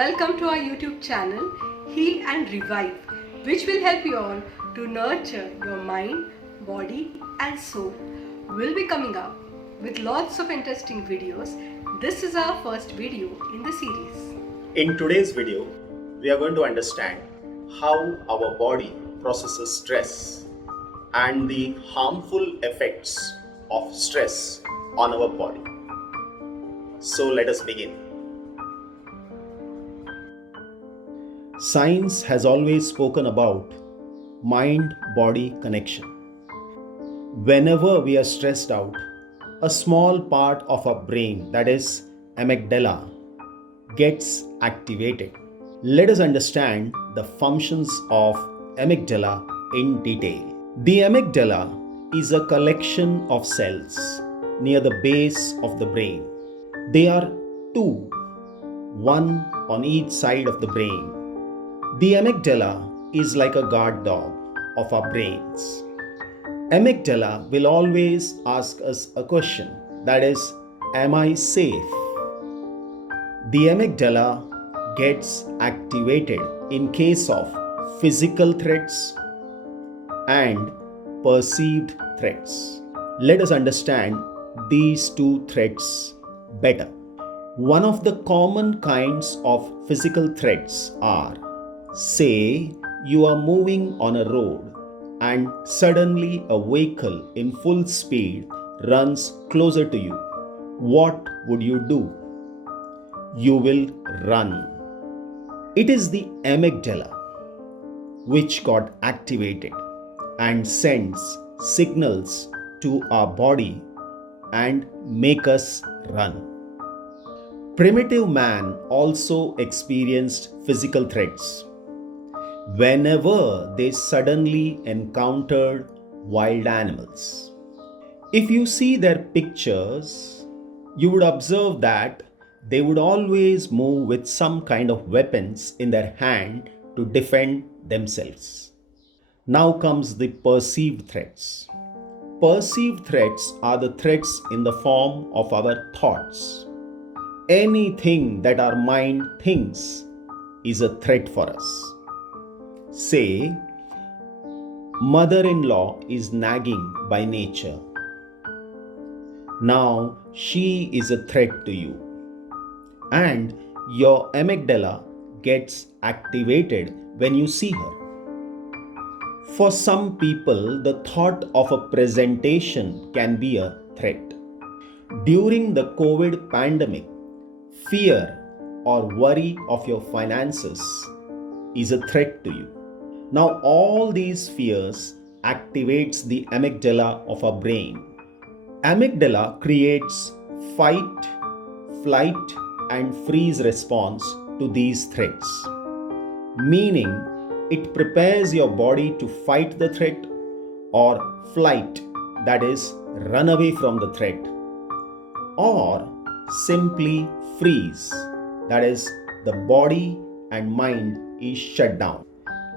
Welcome to our YouTube channel Heal and Revive, which will help you all to nurture your mind, body and soul. We'll be coming up with lots of interesting videos. This is our first video in the series. In today's video, we are going to understand how our body processes stress and the harmful effects of stress on our body. So let us begin. Science has always spoken about mind-body connection. Whenever we are stressed out, a small part of our brain, that is amygdala, gets activated. Let us understand the functions of amygdala in detail. The amygdala is a collection of cells near the base of the brain. They are two, one on each side of the brain. The amygdala is like a guard dog of our brains. Amygdala will always ask us a question, that is, am I safe? The amygdala gets activated in case of physical threats and perceived threats. Let us understand these two threats better. One of the common kinds of physical threats are, say you are moving on a road and suddenly a vehicle in full speed runs closer to you. What would you do? You will run. It is the amygdala which got activated and sends signals to our body and make us run. Primitive man also experienced physical threats whenever they suddenly encountered wild animals. If you see their pictures, you would observe that they would always move with some kind of weapons in their hand to defend themselves. Now comes the perceived threats. Perceived threats are the threats in the form of our thoughts. Anything that our mind thinks is a threat for us. Say, mother-in-law is nagging by nature. Now she is a threat to you. And your amygdala gets activated when you see her. For some people, the thought of a presentation can be a threat. During the COVID pandemic, fear or worry of your finances is a threat to you. Now all these fears activates the amygdala of our brain. Amygdala creates fight, flight and freeze response to these threats. Meaning it prepares your body to fight the threat or flight, that is run away from the threat, or simply freeze, that is the body and mind is shut down.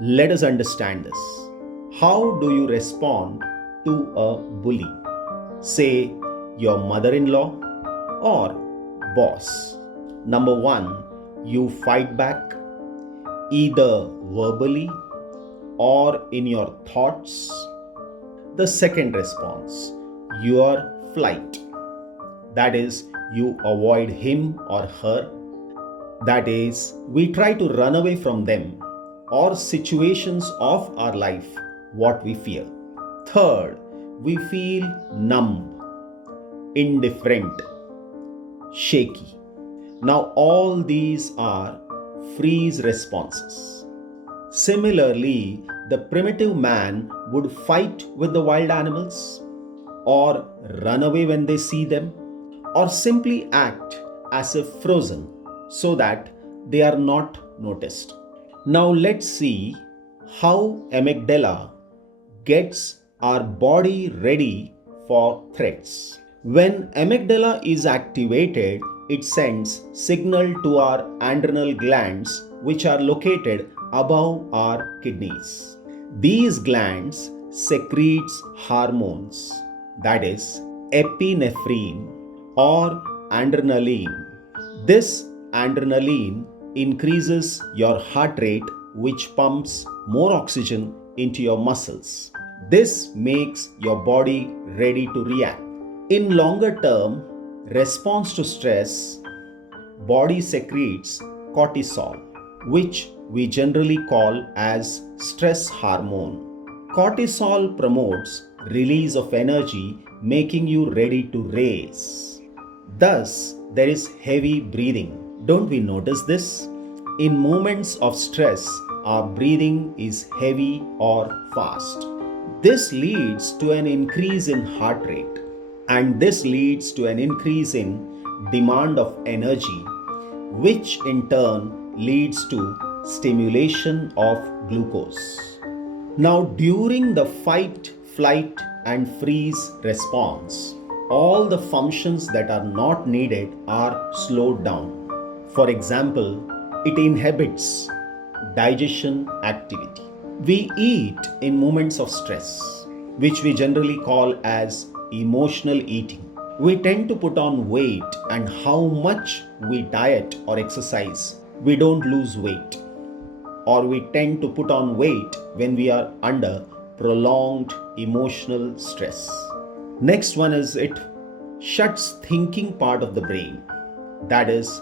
Let us understand this. How do you respond to a bully? Say your mother-in-law or boss. Number one, you fight back either verbally or in your thoughts. The second response, your flight. That is, you avoid him or her. That is, we try to run away from them or situations of our life, what we fear. Third, we feel numb, indifferent, shaky. Now all these are freeze responses. Similarly, the primitive man would fight with the wild animals or run away when they see them or simply act as if frozen so that they are not noticed. Now let's see how amygdala gets our body ready for threats. When amygdala is activated, it sends signal to our adrenal glands which are located above our kidneys. These glands secretes hormones, that is epinephrine or adrenaline. This adrenaline increases your heart rate, which pumps more oxygen into your muscles. This makes your body ready to react. In longer term response to stress, body secretes cortisol, which we generally call as stress hormone. Cortisol promotes release of energy, making you ready to race. Thus, there is heavy breathing. Don't we notice this? In moments of stress, our breathing is heavy or fast. This leads to an increase in heart rate, and this leads to an increase in demand of energy, which in turn leads to stimulation of glucose. Now, during the fight, flight, and freeze response, all the functions that are not needed are slowed down. For example, it inhibits digestion activity. We eat in moments of stress, which we generally call as emotional eating. We tend to put on weight, and how much we diet or exercise, we don't lose weight. Or we tend to put on weight when we are under prolonged emotional stress. Next one is it shuts thinking part of the brain, that is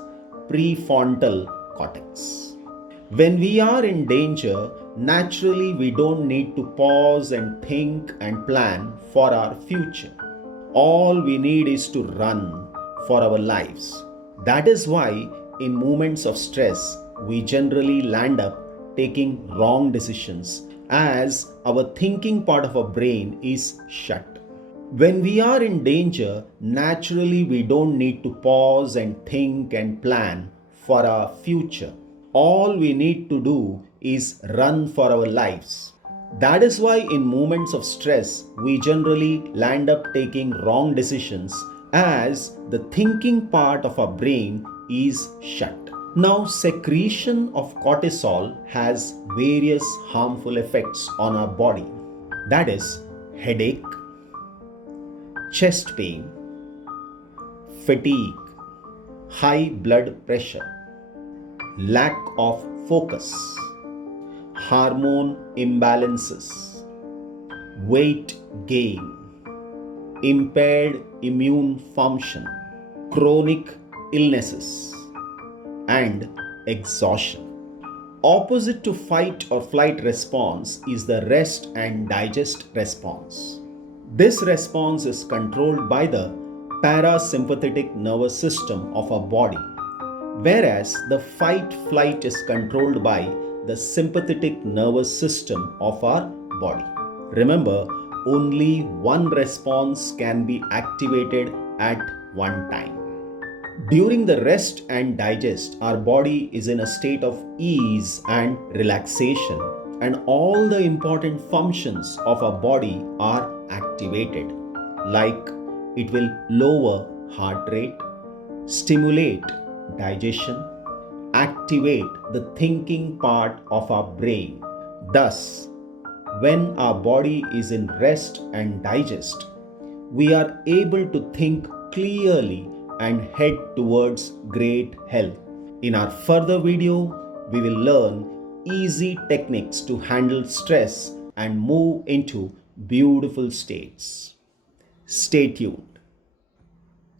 prefrontal cortex. When we are in danger, naturally we don't need to pause and think and plan for our future. All we need is to run for our lives. That is why in moments of stress, we generally land up taking wrong decisions, as our thinking part of our brain is shut. When we are in danger, naturally we don't need to pause and think and plan for our future. All we need to do is run for our lives. That is why in moments of stress, we generally land up taking wrong decisions, as the thinking part of our brain is shut. Now, secretion of cortisol has various harmful effects on our body. That is headache, chest pain, fatigue, high blood pressure, lack of focus, hormone imbalances, weight gain, impaired immune function, chronic illnesses, and exhaustion. Opposite to fight or flight response is the rest and digest response. This response is controlled by the parasympathetic nervous system of our body, whereas the fight-flight is controlled by the sympathetic nervous system of our body. Remember, only one response can be activated at one time. During the rest and digest, our body is in a state of ease and relaxation, and all the important functions of our body are activated, like it will lower heart rate, stimulate digestion, activate the thinking part of our brain. Thus, when our body is in rest and digest, we are able to think clearly and head towards great health. In our further video, we will learn easy techniques to handle stress and move into beautiful states. Stay tuned.